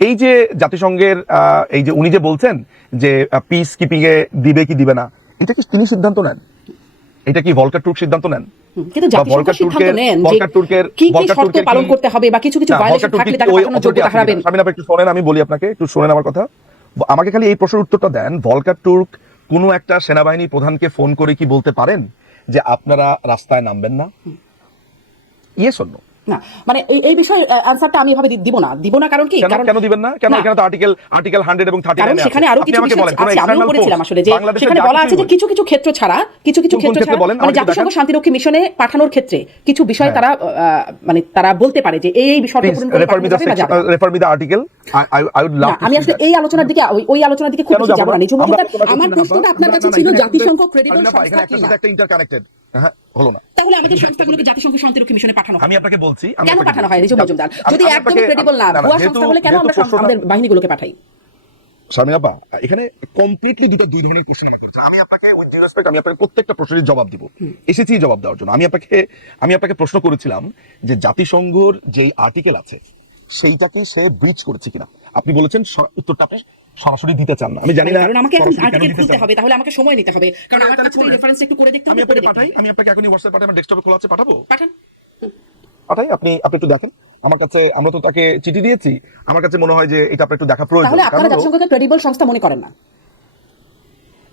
এই যে জাতিসংঘের এই যে উনি যে বলছেন যে পিস কিপিং এ দিবে কি দিবে না এটা কি তিনি সিদ্ধান্ত নেন? এটা কি ভলকার টুর্ক সিদ্ধান্ত নেন? কিন্তু জাতিসংঘ ভলকার সিদ্ধান্ত নেন যে কি কি শর্ত পালন করতে হবে বা কিছু কিছু ভায়োলেশন থাকলে তাকে পাঠানোর যোগ্যতা হারাবেন শামিন আপা একটু শোনেন আমি বলি আপনাকে একটু শোনেন আমার কথা। আমাকে খালি এই প্রশ্নের উত্তরটা দেন ভলকার তুর্ক কোনো একটা সেনাবাহিনী প্রধানকে ফোন করে কি বলতে পারেন যে আপনারা রাস্তায় নামবেন না? ইয়ে শূন্য না মানে এই বিষয়ে অ্যানসারটা আমি এভাবে দিব না। দিব না কারণ কি? কেন দিবেন না? কেন এখানে তো আর্টিকেল আর্টিকেল 100 এবং 30 কারণ সেখানে আরও কিছু বিষয় আছে আমিও পড়েছিলাম আসলে যে সেখানে বলা আছে যে কিছু কিছু ক্ষেত্র ছাড়া কিছু কিছু ক্ষেত্র ছাড়া মানে জাতিসংঘ শান্তিরক্ষী মিশনে পাঠানোর ক্ষেত্রে কিছু বিষয় হ্যাঁ। তারা মানে তারা বলতে পারে যে এই এই বিষয়টা পূরণ রেফার মি আর্টিকেল না, আমি আসলে এই আলোচনার দিকে ওই আলোচনার দিকে খুব বেশি যাব না। না? নিচু আমরা প্রশ্নটা আপনার কাছে ছিল জাতিসংঘ ক্রেডিবল সংস্থা কিনা? হ্যাঁ হলো না। তাহলে আমি কি সংস্থাগুলোকে জাতিসংঘ শান্তিরক্ষী মিশনে পাঠানো আমি আপনাকে বলছি আমি কেন পাঠানো বলছি। হয় রিজু মজুমদার যদি আমি আপনাকে- ক্রেডিবল না ভুয়া সংস্থা হলে কেন আমরা আমাদের বাহিনীগুলোকে পাঠাই? শারমিন আপা এখানে কমপ্লিটলি দুটো দুই ধরনের কোশ্চেন করেছে আমি আপনাকে উইথ ডিউ রেসপেক্ট আমি আপনাকে প্রত্যেকটা প্রশ্নের জবাব দিব। এসেছি জবাব দেওয়ার জন্য। আমি আপনাকে আমি আপনাকে প্রশ্ন করেছিলাম যে জাতিসংঘর যেই আর্টিকেল আছে সেইটা কি সে ব্রিচ করেছে কিনা। আপনি বলেছেন উত্তরটা আপনি সরাসরি দিতে চান না। আমি জানি না কারণ আমাকে এখন আর্টিকেল খুলতে হবে তাহলে আমাকে সময় নিতে হবে। কারণ আমার কাছে রেফারেন্স একটু করে দেখতে আমি হবে আপনাকে পাঠাই আমি আপনাকে এখনই হোয়াটসঅ্যাপ পাঠাই আমার ডেস্কটপে খোলা আছে পাঠাবো? পাঠান। পাঠাই আপনি আপনি একটু দেখেন। আমার কাছে আমরা তো তাকে চিঠি দিয়েছি। আমার কাছে মনে হয় যে এটা আপনার একটু দেখা প্রয়োজন। তাহলে আপনারা জাতিসংঘকে ক্রেডিবল সংস্থা মনে করেন না।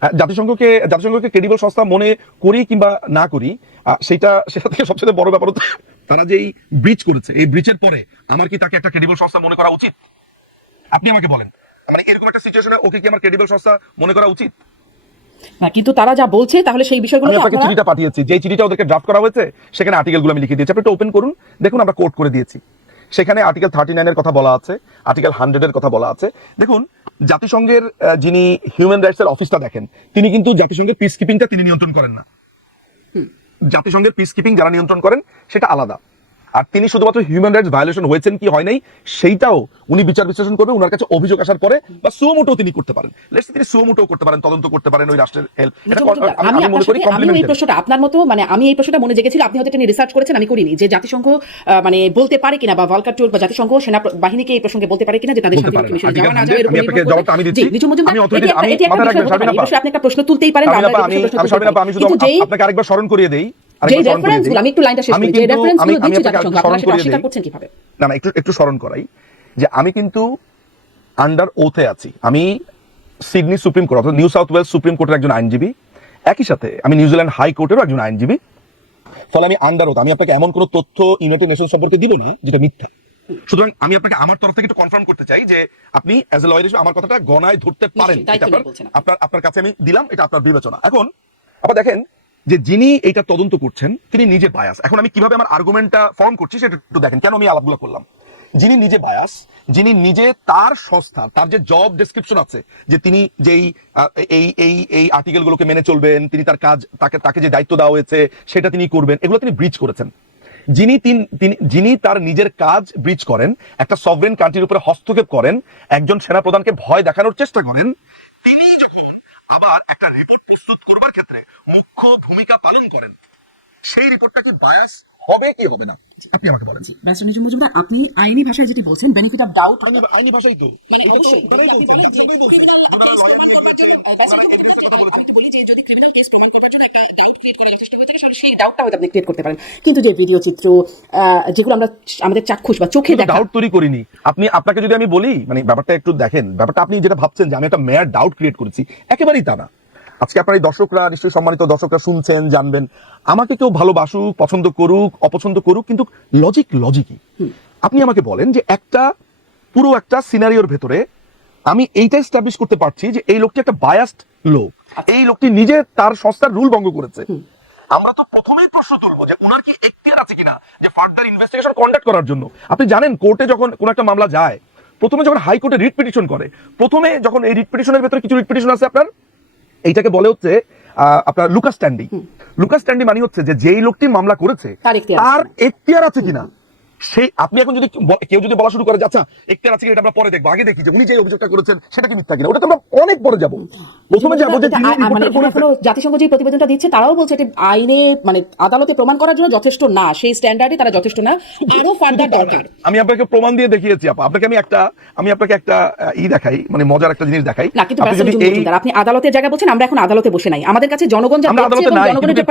হ্যাঁ, জাতিসংঘকে জাতিসংঘকে ক্রেডিবল সংস্থা মনে করি কিংবা না করি সেটা সেটা থেকে সবচেয়ে বড় ব্যাপার হচ্ছে তারা যেই ব্রিজ করেছে এই ব্রিজের পরে আমার কি তাকে একটা ক্রেডিবল সংস্থা মনে করা উচিত? আপনি আমাকে বলেন। মানে এরকম একটা সিচুয়েশনে ওকে কি আমার ক্রেডিবল সংস্থা মনে করা উচিত? না কিন্তু তারা যা বলছে তাহলে সেই বিষয়গুলো আমি আপনাকে চিঠিটা পাঠিয়েছি। যে চিঠিটা ওদেরকে ড্রাফট করা হয়েছে সেখানে আর্টিকেলগুলো আমি লিখে দিয়েছি। আপনি একটু ওপেন করুন দেখুন আমরা কোট করে দিয়েছি। সেখানে আর্টিকেল থার্টি নাইনের কথা বলা আছে আর্টিকেল হান্ড্রেডের কথা বলা আছে। দেখুন জাতিসংঘের যিনি হিউম্যান রাইটস এর অফিসটা দেখেন তিনি কিন্তু জাতিসংঘের পিস কিপিংটা তিনি নিয়ন্ত্রণ করেন না। জাতিসংঘের পিস কিপিং যারা নিয়ন্ত্রণ করেন সেটা আলাদা। আর তিনি শুধুমাত্র হিউম্যান রাইটস ভায়োলেশন হয়েছেন কি হয় নাই সেইটাও উনি বিচার বিশ্লেষণ করবে ওনার কাছে অভিযোগ আসার পরে বা সুমোটো তিনি করতে পারেন লেটস তিনি সুমোটো করতে পারেন তদন্ত করতে পারেন ওই রাষ্ট্রের হেল্প আমি মনে করি আমি কমপ্লিমেন্টারি প্রশ্নটা আপনার মতো মানে আমি এই প্রশ্নটা মনে জেগেছিল আপনি হয়তো এটা রিসার্চ করেছেন আমি করিনি যে জাতিসংঘ মানে বলতে পারে কিনা বা ভলকার বা জাতিসংঘ সেনা বাহিনীকে এই প্রসঙ্গে বলতে পারে কিনা যে তাদের শান্তি। মিশনে যাওয়া না যাওয়া এর 100 আমি। দিচ্ছি। আমি আমি রাখবেন, এই আপনি একটা প্রশ্ন তুলতেই পারেন এই আমি আমি শুধু আপনাকে আরেকবার স্মরণ করিয়ে দেই যে। আমি একটু লাইনটা শেষ করি যে দিচ্ছে জাতিসংঘ আপনারা সেটা অস্বীকার করছেন কীভাবে না না একটু একটু স্মরণ করাই যে আমি কিন্তু আন্ডার ওথে আছি। আমি সিডনি সুপ্রিম কোর্ট অর্থাৎ নিউ সাউথ ওয়েলস সুপ্রিম কোর্টের একজন আইনজীবী। একই সাথে আমি নিউজিল্যান্ড হাই কোর্টেরও একজন আইনজীবী। ফলে আমি আন্ডার ওথ আমি আপনাকে এমন কোনো তথ্য ইউনাইটেড নেশন সম্পর্কে দিব না যেটা মিথ্যা। সুতরাং আমি আপনাকে আমার তরফ থেকে একটু কনফার্ম করতে চাই যে আপনি অ্যাজ এ লয়ার হিসেবে আমার কথাটা গণায় ধরতে পারেন আপনার আপনার কাছে আমি দিলাম এটা আপনার বিবেচনা। এখন আবার দেখেন যে যিনি এটা তদন্ত করছেন তিনি নিজে বায়াস এখন আমি কীভাবে আমার আর্গুমেন্টটা ফর্ম করছি সেটা একটু দেখেন। কেন আমি আলাপগুলো করলাম? যিনি নিজে বায়াস যিনি নিজে তার সংস্থা, তার যে জব ডেসক্রিপশন আছে, যে তিনি যেই এই এই এই আর্টিকেলগুলোকে মেনে চলবেন, তিনি তার কাজ, তাকে তাকে যে দায়িত্ব দেওয়া হয়েছে, সেটা তিনি করবেন, এগুলো তিনি ব্রিজ করেছেন। যিনি তিন- যিনি তার নিজের কাজ ব্রিজ করেন, একটা সভরেন কান্ট্রির উপরে হস্তক্ষেপ করেন, একজন সেনাপ্রধানকে ভয় দেখানোর চেষ্টা করেন, তিনি যখন আবার একটা রিপোর্ট প্রস্তুত করবার ক্ষেত্রে মুখ্য ভূমিকা পালন করেন, সেই রিপোর্টটা কি বায়াস হবে, কি হবে না? আপনি আমাকে ব্যারিস্টার মজুমদার আপনি আইনি ভাষায় যেটি বলছেন বেনিফিট অফ ডাউট আইনি তো মানে এটা তো অবশ্যই ওনারাই আপনি বলছেন। বলেন যে বলি যে যদি ক্রিমিনাল কেস প্রমাণ করার জন্য একটা ডাউট ক্রিয়েট করার চেষ্টা করে থাকে সেই ডাউটটা হয়তো আপনি ক্রিয়েট করতে পারেন। কিন্তু যে ভিডিও চিত্র আহ, যেগুলো আমরা আমাদের চাক্ষুষ বা চোখে দেখা ডাউট তৈরি করিনি। আপনি আপনাকে যদি আমি বলি মানে ব্যাপারটা একটু দেখেন ব্যাপারটা আপনি যেটা ভাবছেন যে আমি একটা মেয়ার ডাউট ক্রিয়েট করেছি একেবারেই তা না। আজকে আপনার এই দর্শকরা নিশ্চয়ই সম্মানিত দর্শকরা শুনছেন জানবেন। আমাকে কেউ ভালোবাসুক পছন্দ করুক অপছন্দ করুক কিন্তু লজিক লজিকই আপনি আমাকে বলেন যে একটা পুরো একটা সিনারিওর ভেতরে আমি এইটা এস্টাবলিশ করতে পারছি যে এই লোকটি একটা বায়াস্ট লোক। এই লোকটি নিজে তার সংস্থার রুল ভঙ্গ করেছে। আমরা তো প্রথমেই প্রশ্ন তুলবো যে ওনার কি এখতিয়ার আছে কিনা যে ফার্দার ইনভেস্টিগেশন কন্ডাক্ট করার জন্য। আপনি জানেন কোর্টে যখন কোন একটা মামলা যায় প্রথমে যখন হাইকোর্টে রিট পিটিশন করে প্রথমে যখন এই রিট পিটিশনের ভেতরে কিছু রিট পিটিশন আছে আপনার? এইটাকে বলে হচ্ছে আহ, আপনার লুকাস স্ট্যান্ডি লুকাস স্ট্যান্ডি মানে হচ্ছে যে যেই লোকটি মামলা করেছে তার এখতিয়ার আছে। কিনা? সেই আপনি এখন যদি কেউ যদি বলা শুরু করে যে আচ্ছা একটা আছে এটা আমরা পরে দেখব। আগে দেখি যে উনি যে অভিযোগটা করেছেন সেটা কি মিথ্যা কিনা? ওটা তো আমরা অনেক পরে যাব। প্রথমে যাব যে মানে জাতিসংঘ যে প্রতিবেদনটা দিচ্ছে তারাও বলছে এটা আইনে মানে আদালতে প্রমাণ করার জন্য যথেষ্ট না। সেই স্ট্যান্ডার্ডে তারা যথেষ্ট না। আরও ফার্দার দরকার। আমি আপনাকে প্রমাণ দিয়ে দেখিয়েছি আপা। আপনাকে আমি একটা আমি আপনাকে একটা ই দেখাই মানে মজার একটা জিনিস দেখাই। না কিন্তু আপনি আদালতের জায়গাা বলছেন আমরা এখন আদালতে বসে নাই। আমাদের কাছে জনগণ যা আদালতে নাই জনগণের যে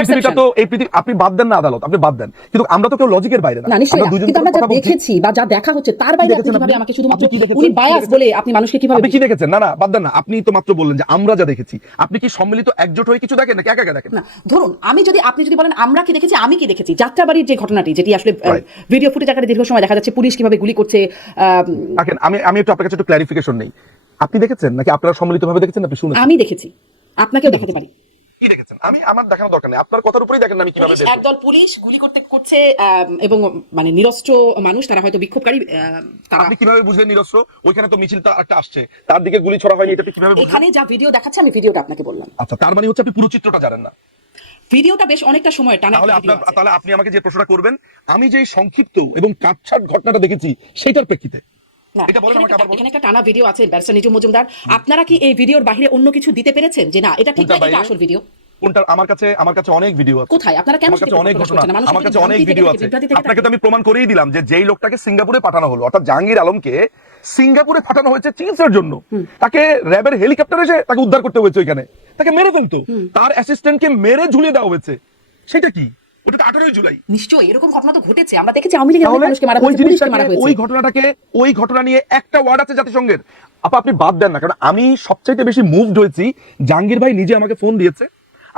এই আপনি বাদ দেন না আদালত আপনি বাদ দেন। কিন্তু আমরা তো কেউ লজিকের বাইরে না। আমরা দুজন আমরা যা দেখেছি বা যা দেখা হচ্ছে তার বাইরে আপনি কীভাবে আমাকে শুধুমাত্র? উনি বায়াস বলে আপনি মানুষকে কীভাবে আপনি কি দেখেছেন? না না বাদ দেন না। আপনি তো মাত্র বললেন যে আমরা যা দেখেছি। আপনি কি সম্মিলিত একজোট হয়ে কিছু দেখেন নাকি? একা একা দেখেন? না ধরুন আমি যদি আপনি যদি বলেন আমরা কি দেখেছি আমি কি দেখেছি যাত্রাবাড়ির যে ঘটনাটি যেটি আসলে ভিডিও ফুটেজ আকারে দীর্ঘ সময় দেখা যাচ্ছে পুলিশ কীভাবে গুলি করছে আমি আমি একটু আপনার কাছে একটু ক্লারিফিকেশন নেই। আপনি দেখেছেন নাকি আপনারা সম্মিলিত ভাবে দেখেছেন? আপনি শুনেছেন? আমি দেখেছি। আপনাকেও দেখাতে পারি। কি দেখেছেন? আমি আমার দেখানোর দরকার নেই। আপনার কথার উপরেই দেখেন আমি কীভাবে। একদল পুলিশ গুলি করতে করছে এবং মানে নিরস্ত্র মানুষ তারা হয়তো বিক্ষোভকারী তারা আপনি কীভাবে বুঝলেন নিরস্ত্র? ওইখানে তো মিছিলটা একটা আসছে। তার দিকে গুলি ছড়া হয়নি কীভাবে এখানে যা ভিডিও দেখাচ্ছে আমি ভিডিওটা আপনাকে বললাম। আচ্ছা তার মানে হচ্ছে আপনি পুরো চিত্রটা জানেন না। ভিডিওটা বেশ অনেকটা সময় টানা তাহলে একটা আপনার তাহলে আপনি আমাকে যে প্রশ্নটা করবেন আমি যে সংক্ষিপ্ত এবং কাটছাট ঘটনাটা দেখেছি সেটার প্রেক্ষিতে। এটা বলেন আমাকে আবার এখানে একটা টানা ভিডিও আছে ব্যারিস্টার নিজুম মজুমদার। আপনারা কি এই ভিডিওর বাইরে অন্য কিছু দিতে পেরেছেন? যে না এটা ঠিক না এটা আসল ভিডিও কোনটা আমার কাছে আমার কাছে অনেক ভিডিও আছে। কোথায়? আপনারা কেন আমার কাছে অনেক ঘটনা করছেন না? মানুষ আমার কাছে অনেক ভিডিও আছে। আপনাকে তো আমি প্রমাণ করেই দিলাম যে যেই লোকটাকে সিঙ্গাপুরে পাঠানো হলো অর্থাৎ জাহাঙ্গীর আলমকে সিঙ্গাপুরে পাঠানো হয়েছে চিকিৎসার জন্য। তাকে র্যাবের হেলিকপ্টার এসে তাকে উদ্ধার করতে হয়েছে ওইখানে। তাকে মেরে ফেলতো। তার অ্যাসিস্ট্যান্টকে মেরে ঝুলিয়ে দেওয়া হয়েছে। সেটা কি? ওটা তো আঠারোই জুলাই। নিশ্চয়ই এরকম ঘটনা তো ঘটেছে। আমরা দেখেছি আওয়ামী লীগের মানুষকে মারা ওই জিনিসটাকে ওই ঘটনাটাকে ওই ঘটনা নিয়ে একটা ওয়ার্ড আছে জাতিসংঘের। আপা আপনি বাদ দেন না কারণ আমি সবচাইতে বেশি মুভড হয়েছি। জাহাঙ্গীর ভাই নিজে আমাকে ফোন দিয়েছে।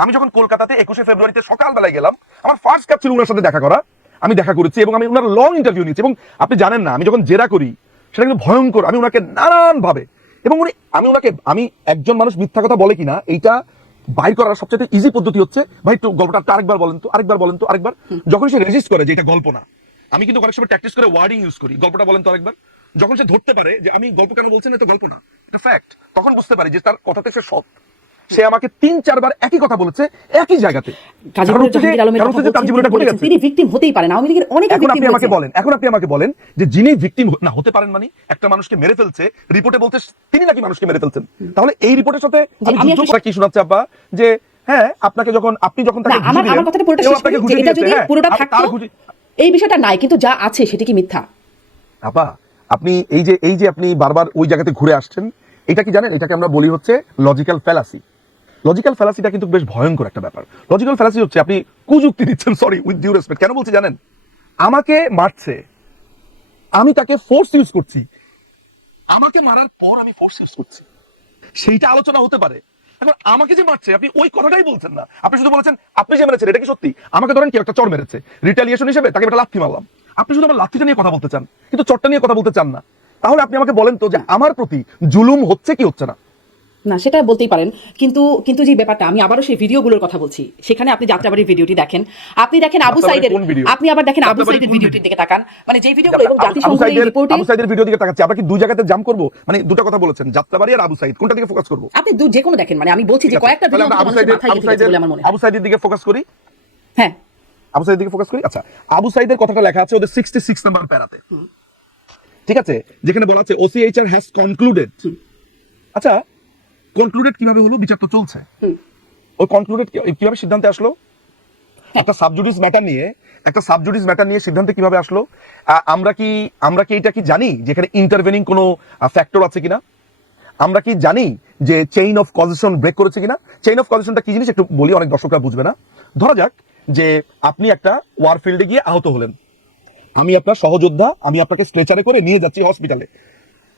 আমি যখন কলকাতাতে একুশে ফেব্রুয়ারিতে সকালবেলায় গেলাম আমার ফার্স্ট কাপ ছিল ওনার সাথে দেখা করা। আমি দেখা করেছি এবং আমি ওনার লং ইন্টারভিউ নিয়েছি। এবং আপনি জানেন না আমি যখন জেরা করি সেটা কিন্তু ভয়ঙ্কর। আমি ওনাকে নানান ভাবে এবং উনি আমি ওনাকে আমি একজন মানুষ মিথ্যা কথা বলে কিনা এইটা বাইর করার সবচেয়ে ইজি পদ্ধতি হচ্ছে, ভাই একটু গল্পটা আরেকবার বলেন তো, আরেকবার বলেন তো, আরেকবার। যখন সে রেজিস্ট করে যে এটা গল্প না, আমি কিন্তু অনেক সময় প্র্যাকটিস করে ওয়ার্ডিং ইউজ করি, গল্পটা বলেন তো আরেকবার। যখন সে ধরতে পারে যে আমি গল্প কেন বলছেন এটা গল্প না, এটা ফ্যাক্ট তখন বুঝতে পারি যে তার কথাতে সে সৎ। সে আমাকে তিন চারবার একই কথা বলেছে একই জায়গাতে। তিনি ভিকটিম হতেই পারেন আওয়ামী লীগের অনেক এখন আপনি আমাকে বলেন এখন আপনি আমাকে বলেন যে যিনি ভিকটিম না হতে পারেন মানে একটা মানুষকে মেরে ফেলছে রিপোর্টে বলতে তিনি নাকি মানুষকে মেরে ফেলছেন। তাহলে এই রিপোর্টের সাথে কি শোনাচ্ছে আব্বা? যে হ্যাঁ আপনাকে যখন আপনি যখন তাকে আমার আমার কথাটা পুরোটা শেষ করি এটা যদি হ্যাঁ, পুরোটা থাকতো এই বিষয়টা নাই কিন্তু যা আছে সেটা কি মিথ্যা? আপা আপনি এই যে এই যে আপনি বারবার ওই জায়গাতে ঘুরে আসছেন এটা কি জানেন? এটাকে আমরা বলি হচ্ছে লজিক্যাল ফ্যালাসি লজিক্যাল ফ্যালাসিটা কিন্তু বেশ ভয়ঙ্কর একটা ব্যাপার। লজিক্যাল ফ্যালাসি হচ্ছে আপনি কুযুক্তি দিচ্ছেন সরি উইথ ডিউ রেসপেক্ট কেন বলছি জানেন? আমাকে মারছে। আমি তাকে ফোর্স ইউজ করছি। আমাকে মারার পর আমি ফোর্স ইউজ করছি। সেইটা আলোচনা হতে পারে। এখন আমাকে যে মারছে, আপনি ওই কথাটাই বলছেন না। আপনি শুধু বলেছেন, আপনি যে মেরেছেন, এটা কি সত্যি? আমাকে ধরেন কেউ একটা চর মেরেছে। রিটালিয়েশন হিসেবে তাকে একটা লাথি মারলাম। আপনি শুধু আমার লাথিটা নিয়ে কথা বলতে চান, কিন্তু চরটা নিয়ে কথা বলতে চান না। তাহলে আপনি আমাকে বলেন তো যে আমার প্রতি জুলুম হচ্ছে কি হচ্ছে না? না সেটা বলতেই পারেন। কিন্তু কিন্তু যে ব্যাপারটা আমি আবারও সেই ভিডিওগুলোর কথা বলছি। সেখানে আপনি যাত্রাবাড়ির ভিডিওটি দেখেন। আপনি দেখেন আবু সাইদের আপনি আবার দেখেন আবু সাইদের ভিডিওটির দিকে তাকান। মানে যে ভিডিওগুলো এবং জাতিসংঘের রিপোর্টে আবু সাইদের ভিডিও দিকে তাকাচ্ছি। আমরা কি দুই জায়গাতে জাম করব? মানে দুটো কথা বলেছেন যাত্রাবাড়ি আর আবু সাইদ। কোনটা দিকে ফোকাস করব? আপনি দু- যে কোনো দেখেন। মানে আমি বলছি যে কয়েকটা ভিডিও আবু সাইদের আবু সাইদের দিকে ফোকাস করি? হ্যাঁ। আবু সাইদের দিকে ফোকাস করি? আচ্ছা। আবু সাইদের কথাটা লেখা আছে ওদের সিক্সটি সিক্স নাম্বার প্যারাতে ঠিক আছে? যেখানে বলা আছে ওসিএইচআর হ্যাজ কনক্লুডেড আচ্ছা কনক্লুডেড কীভাবে হলো? বিচার তো চলছে। ওই কনক্লুডেড কীভাবে সিদ্ধান্তে আসলো? একটা সাবজুডিস ম্যাটার নিয়ে একটা সাবজুডিস ম্যাটার নিয়ে সিদ্ধান্তে কীভাবে আসলো? আমরা কি আমরা কি এটা কি জানি যেখানে ইন্টারভেনিং কোনো ফ্যাক্টর আছে কিনা? আমরা কি জানি যে চেইন অফ কজেশন ব্রেক করেছে কিনা? চেইন অফ কজেশনটা কি জিনিস একটু বলি অনেক দর্শকরা বুঝবে না। ধরা যাক যে আপনি একটা ওয়ার ফিল্ডে গিয়ে আহত হলেন। আমি আপনার সহযোদ্ধা আমি আপনাকে স্ট্রেচারে করে নিয়ে যাচ্ছি হসপিটালে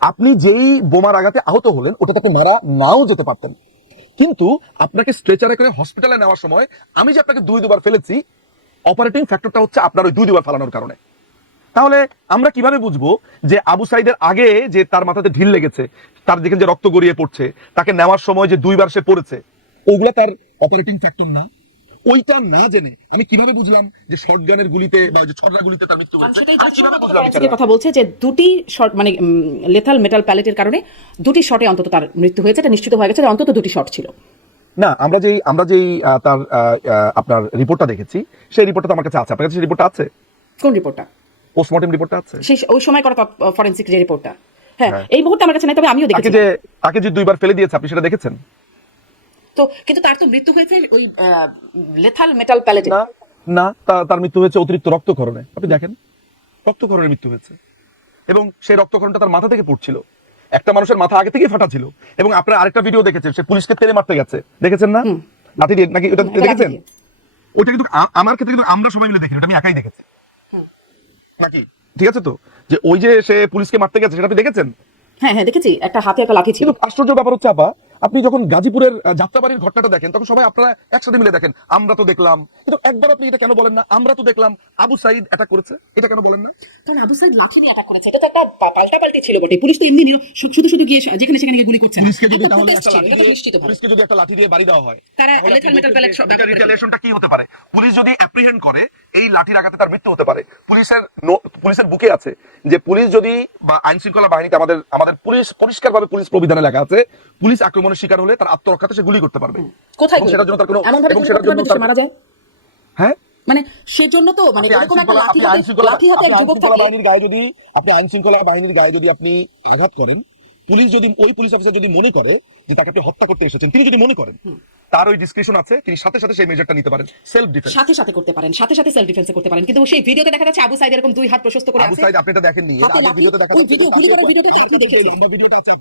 আপনি যেই বোমার আঘাতে আহত হলেন, ওটাতে আপনি মারা নাও যেতে পারতেন। কিন্তু আপনাকে স্ট্রেচারে করে হসপিটালে নেওয়ার সময় আমি যে আপনাকে দুই দুবার ফেলেছি অপারেটিং ফ্যাক্টরটা হচ্ছে আপনার ওই দুই দুবার ফেলানোর কারণে। তাহলে আমরা কীভাবে বুঝব যে আবু সাইদের আগে যে তার মাথাতে ঢিল লেগেছে, তার যেখানে যে রক্ত গড়িয়ে পড়ছে, তাকে নেওয়ার সময় যে দুইবার সে পড়েছে, ওগুলা তার অপারেটিং ফ্যাক্টর না। ওইটা না জেনে আমি কীভাবে বুঝলাম যে শর্টগানের গুলিতে বা যে ছড়রা গুলিতে তার মৃত্যু হয়েছে? আমি কীভাবে বুঝলাম? ফরেন্সিকের কথা বলছে যে দুটি শট মানে লেথাল মেটাল প্যালেটের কারণে দুটি শটে অন্তত তার মৃত্যু হয়েছে। এটা নিশ্চিত হয়ে গেছে যে অন্তত দুটি শট ছিল। না আমরা যেই আমরা যেই তার আপনার রিপোর্টটা দেখেছি সেই রিপোর্টটা তো আমার কাছে আছে। আপনার কাছে রিপোর্টটা আছে? কোন রিপোর্টটা পোস্টমর্টেম রিপোর্টটা আছে? সেই ওই সময় করা ফরেন্সিক যে রিপোর্টটা হ্যাঁ হ্যাঁ। এই মুহূর্তে আমার কাছে নাই তবে আমিও তাকে দেখেছি। যে তাকে যে দুইবার ফেলে দিয়েছে আপনি সেটা দেখেছেন? তো কিন্তু তার তো মৃত্যু হয়েছে ওই লেথাল মেটাল প্যালেটে না না তার মৃত্যু হয়েছে অতিরিক্ত রক্তক্ষরণে। আপনি দেখেন রক্তক্ষরণের মৃত্যু হয়েছে। এবং সেই রক্তক্ষরণটা তার মাথা থেকে পড়ছিল। একটা মানুষের মাথা আগে থেকেই ফাটা ছিল। এবং আপনারা আরেকটা ভিডিও দেখেছেন সে পুলিশকে তেলে মারতে গেছে। দেখেছেন না? লাঠি দিয়ে নাকি ওটা দেখেছেন? ওটা কিন্তু আমার ক্ষেত্রে কিন্তু আমরা সবাই মিলে দেখি ওটা আমি একাই দেখেছি। নাকি? ঠিক আছে তো? যে ওই যে সে পুলিশকে মারতে গেছে সেটা আপনি দেখেছেন? হ্যাঁ হ্যাঁ দেখেছি একটা হাতে একটা লাঠি ছিল। আশ্চর্য ব্যাপার হচ্ছে আপা আপনি যখন গাজীপুরের যাত্রাবাড়ির ঘটনাটা দেখেন তখন সবাই আপনারা একসাথে মিলে দেখেন আমরা তো দেখলাম। কিন্তু একবার আপনি এটা কেন বলেন না? আমরা তো দেখলাম আবু সাইদ অ্যাটাক করেছে। এটা কেন বলেন না? কারণ আবু সাইদ লাঠি নিয়ে অ্যাটাক করেছে। এটা তো একটা পাল্টা পাল্টি ছিল বটে। পুলিশ তো এমনি শুধু শুধু গিয়ে যেখানে সেখানে গুলি করছে। পুলিশকে যদি তাহলে লাঠি পুলিশকে যদি একটা লাঠি দিয়ে বাড়ি দেওয়া হয় তারা আপনি metal বলছেন সব করে। কি হতে পারে? পুলিশ যদি অ্যাপ্রিহেন্ড করে এই লাঠির আঘাতে তার মৃত্যু হতে পারে। পুলিশের পুলিশের বুকে আছে যে পুলিশ যদি বা আইন শৃঙ্খলা বাহিনীতে আমাদের আমাদের পুলিশ পরিষ্কারভাবে পুলিশ প্রবিধানে লেখা আছে পুলিশ আক্রমণের শিকার হলে তার আত্মরক্ষাতে সে গুলি করতে পারবে। কোথায় সেটার জন্য তার কোনো এবং সেটার জন্য তার- মারা যায়? হ্যাঁ? মানে সেজন্য তো মানে এরকম একটা লাঠি হাতে লাঠি হাতে এক যুবক থাকে। বাহিনীর গায়ে যদি আপনি আইন শৃঙ্খলা বাহিনীর গায়ে যদি আপনি আঘাত করেন পুলিশ যদি ওই পুলিশ অফিসার যদি মনে করে যে তাকে আপনি হত্যা করতে এসেছেন তিনি যদি মনে করেন তার ওই ডিসক্রিপশন আছে তিনি সাথে সাথে সেই মেজারটা নিতে পারেন। সেলফ ডিফেন্স সাথে সাথে করতে পারেন সাথে সাথে সেলফ ডিফেন্স করতে পারেন। কিন্তু সেই ভিডিওতে দেখা যাচ্ছে আবু সাইদ এরকম দুই হাত প্রশস্ত করে আবু সাইদ আপনি তো দেখেননি। ভিডিওতে দেখা যাচ্ছে ভিডিও, ভিডিওটা কি? ভিডিওটা আছে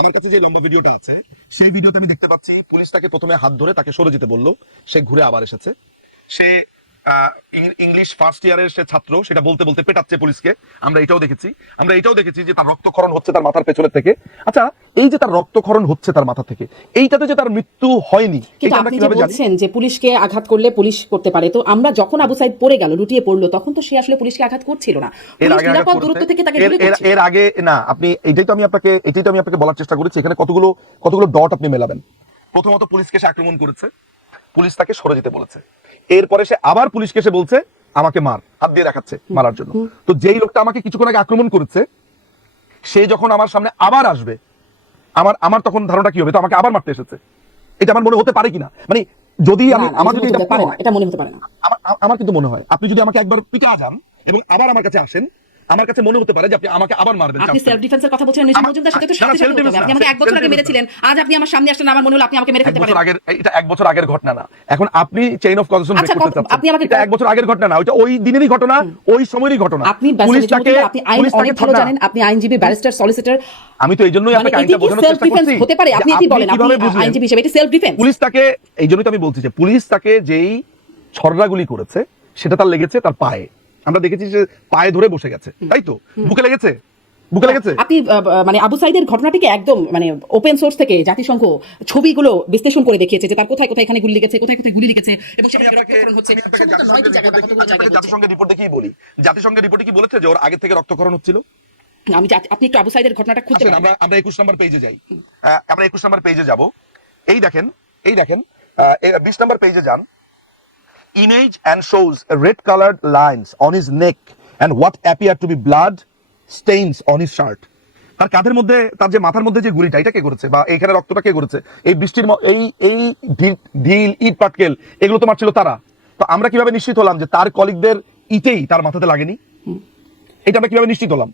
আমার কাছে যে লম্বা ভিডিওটা আছে সেই ভিডিওতে আমি দেখতে পাচ্ছি পুলিশ তাকে প্রথমে হাত ধরে তাকে সরে যেতে বলল সে ঘুরে আবার এসেছে। সে ইংলিশ ফার্স্ট ইয়ারের সে ছাত্র সেটা বলতে বলতে পেটাচ্ছে পুলিশকে। আমরা এটাও দেখেছি। আমরা এটাও দেখেছি যে তার রক্তক্ষরণ হচ্ছে তার মাথার পেছনের থেকে। আচ্ছা এই যে তার রক্তক্ষরণ হচ্ছে তার মাথা থেকে এইটাতে যে তার মৃত্যু হয়নি কিন্তু এটা আমরা আপনি যে কীভাবে জানি? বলছেন যে পুলিশকে আঘাত করলে পুলিশ করতে পারে তো আমরা যখন আবু সাইদ পড়ে গেল লুটিয়ে পড়ল তখন তো সে আসলে পুলিশকে আঘাত করছিল না। এর আগে নিরাপদ দূরত্ব থেকে তাকে এর আগে না আপনি এটাই তো আমি আপনাকে এটাই তো আমি আপনাকে বলার চেষ্টা করেছি। এখানে কতগুলো কতগুলো ডট আপনি মেলাবেন। প্রথমত পুলিশকে সে আক্রমণ করেছে। পুলিশ তাকে সরে যেতে বলেছে। এরপরে সে আবার পুলিশকে এসে বলছে আমাকে মার হাত দিয়ে দেখাচ্ছে মারার জন্য। তো যেই লোকটা আমাকে কিছুক্ষণ আগে আক্রমণ করেছে সে যখন আমার সামনে আবার আসবে আমার আমার তখন ধারণা কি হবে? তো আমাকে আবার মারতে এসেছে। এটা আমার মনে হতে পারে কিনা? মানে যদি আমি আমার যদি এটা পারে এটা মনে হতে পারে না। আমার আমার কিন্তু মনে হয় আপনি যদি আমাকে একবার পিকা যান এবং আবার আমার কাছে আসেন আমার কাছে মনে হতে পারে যে আপনি আমাকে আবার মারবেন আপনি সেলফ ডিফেন্সের কথা বলছেন নিশি মজুমদার সেটা তো সাথে সাথে আপনি। আমাকে এক বছর আগে মেরেছিলেন আজ আপনি আমার সামনে আসলেন আমার মনে হলো আপনি আমাকে মেরে ফেলতে পারেন। আগের এটা এক বছর আগের ঘটনা না এখন আপনি চেইন অফ কজেশন ব্রেক করতে চাচ্ছেন। আপনি আমাকে এক বছর আগের ঘটনা না ওইটা ওই দিনেরই ঘটনা ওই সময়েরই ঘটনা। আপনি পুলিশ তাকে আপনি আইন অনেক ভালো জানেন আপনি আইনজীবী ব্যারিস্টার সলিসিটর আমি তো এই জন্যই মানে আপনাকে আইনটা কি বোঝানোর চেষ্টা করছি। হতে পারে? আপনি এটি বলেন আপনি আইনজীবী হিসেবে এটি সেলফ ডিফেন্স পুলিশ তাকে এই জন্যই তো আমি বলছি যে পুলিশ তাকে যেই ছড়রাগুলি করেছে সেটা তার লেগেছে তার পায়ে। আমরা দেখেছি সে পায়ে ধরে বসে গেছে। তাই তো? বুকে লেগেছে? বুকে লেগেছে? আপনি মানে আবু সাইদের ঘটনাটিকে একদম মানে ওপেন সোর্স থেকে জাতিসংঘ ছবিগুলো বিশ্লেষণ করে দেখিয়েছে যে তার কোথায় কোথায় এখানে গুলি লেগেছে কোথায় কোথায় গুলি লেগেছে এবং সেটা রক্তক্ষরণ হচ্ছে। জাতিসংঘের রিপোর্ট দেখেই বলি। জাতিসংঘের রিপোর্টে কি বলেছে যে ওর আগে থেকে রক্তক্ষরণ হচ্ছিল? আমি আপনি একটু আবু সাইদের ঘটনাটা পারেন আমরা আমরা একুশ নম্বর পেজে যাই। আমরা একুশ নম্বর পেজে যাব। এই দেখেন এই দেখেন বিশ নম্বর পেজে যান। Image and shows red coloured lines on his neck and what appear to be blood stains on his shirt তার কাঁধের মধ্যে তার যে মাথার মধ্যে যে গুলিটা এটা কে করেছে? বা এইখানে রক্তটা কে করেছে? এই বৃষ্টির এই এই ঢিল- ঢিল ইট পাটকেল এগুলো তো মারছিল তারা। তো আমরা কীভাবে নিশ্চিত হলাম যে তার কলিগদের ইটেই তার মাথাতে লাগেনি? এটা আমরা কীভাবে নিশ্চিত হলাম?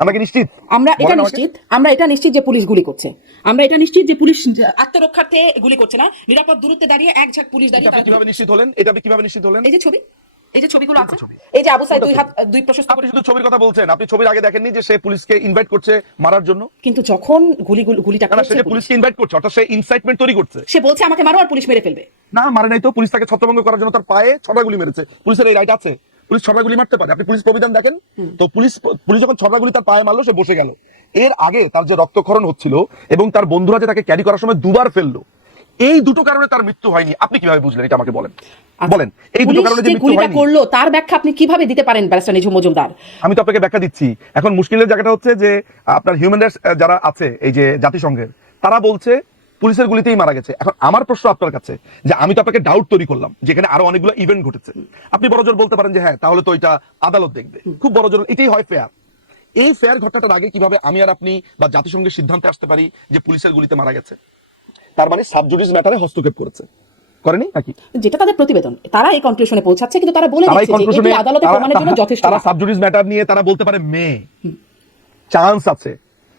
আমরা কি নিশ্চিত? আমরা এটা নিশ্চিত আমরা এটা নিশ্চিত যে পুলিশ গুলি করছে। আমরা এটা নিশ্চিত যে পুলিশ আত্মরক্ষার্থে গুলি করছে না। নিরাপদ দূরত্বে দাঁড়িয়ে এক ঝাঁক পুলিশ দাঁড়িয়ে কীভাবে নিশ্চিত হলেন? এটা কীভাবে নিশ্চিত হলেন? এই যে ছবি। এই যে ছবিগুলো আছে এই যে আবু সাইদ দুই হাত দুই প্রশস্ত আপনি শুধু ছবির কথা বলছেন আপনি ছবির আগে দেখেননি যে সে পুলিশকে ইনভাইট করছে মারার জন্য? কিন্তু যখন গুলি গুলিটা সে পুলিশকে ইনভাইট করছে অর্থাৎ সে ইনসাইটমেন্ট তৈরি করছে। সে বলছে আমাকে মারো আর পুলিশ মেরে ফেলবে। না মারে নাই তো পুলিশ তাকে ছত্রভঙ্গ করার জন্য তার পায়ে ছটা গুলি মেরেছে। পুলিশের এই রাইট আছে। পুলিশ ছটা গুলি মারতে পারে। আপনি পুলিশ প্রবিধান দেখেন? তো পুলিশ পুলিশ যখন ছটা গুলি তার পায়ে মারলো সে বসে গেল। এর আগে তার যে রক্তক্ষরণ হচ্ছিল এবং তার বন্ধুরা যে তাকে ক্যারি করার সময় দুবার ফেলল এই দুটো কারণে তার মৃত্যু হয়নি। আপনি কীভাবে বুঝলেন? এটা আমাকে বলেন। বলেন এই দুটো কারণে যে গুলিটা করল তার ব্যাখ্যা আপনি কীভাবে দিতে পারেন ব্যারিস্টার নিঝুম মজুমদার? আমি তো আপনাকে ব্যাখ্যা দিচ্ছি। এখন মুশকিলের জায়গাটা হচ্ছে যে আপনার হিউম্যান রাইটস যারা আছে এই যে জাতিসংঘের তারা বলছে পুলিশের গুলিতেই মারা গেছে। এখন আমার প্রশ্ন আপনার কাছে যে আমি তো আপনাকে ডাউট তৈরি করলাম যেখানে আরও অনেকগুলো ইভেন্ট ঘটেছে। আপনি বড় জোর বলতে পারেন যে হ্যাঁ তাহলে তো এটা আদালত দেখবে। খুব বড় জোর এটাই হয় ফেয়ার এই ফেয়ার ঘটনাটার আগে কীভাবে আমি আর আপনি বা জাতিসংঘের সিদ্ধান্তে আসতে পারি যে পুলিশের গুলিতে মারা গেছে? তার মানে সাবজুডিস ম্যাটারে হস্তক্ষেপ করেছে। করেনি? নাকি? যেটা তাদের প্রতিবেদন। তারা এই কনক্লুশনে পৌঁছাচ্ছে কিন্তু তারা বলে দিচ্ছে যে আদালতে প্রমাণের জন্য যথেষ্ট তারা সাবজুডিস ম্যাটার নিয়ে তারা বলতে পারে মেয়ে। চান্স আছে।